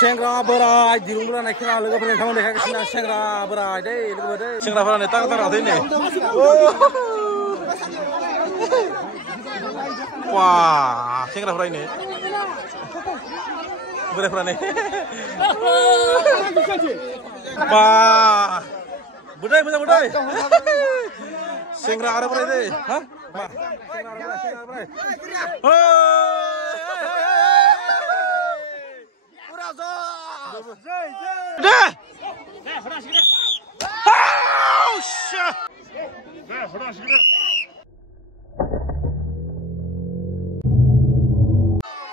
सेंग्रा बोराय दिरुं बोरानाय खेला लोगोफोरनि थांनो देखायगासिनो सेंग्रा बोराय दै लोगोफोर दै सेंग्राफोरानो तां तां राथै नै wah सेंग्राफोरा नै बोरायफोरा नै wah बोराय मोजां बोराय सेंग्रा आरो बोराय दै हा सेंग्रा बोराय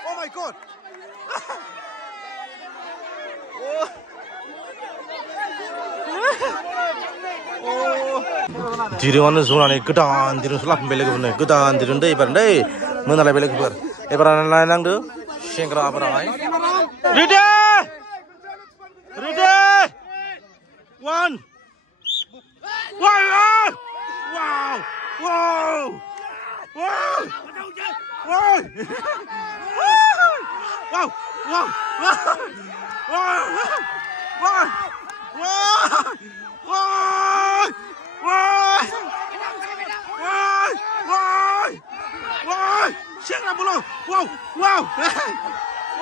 Oh my god! Diruannya zona nih gedan dirun sulap beli ke mana gedan dirun deh ibaran deh mana lah beli ke bar ibaran lain lang deh sengkra apa ramai ready ready one wow wow wow wow wow wow wow wow Siapa bulu? Wow, wow,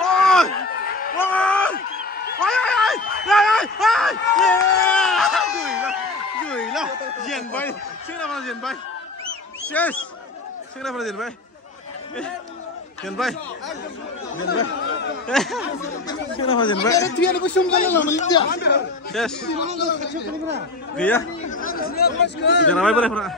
wow, wow, gửi là, diện bay, siapa mana diện bay? Yes, siapa mana diện bay? Diện bay, siapa mana diện bay? Yes, iya, jangan bay boleh pernah.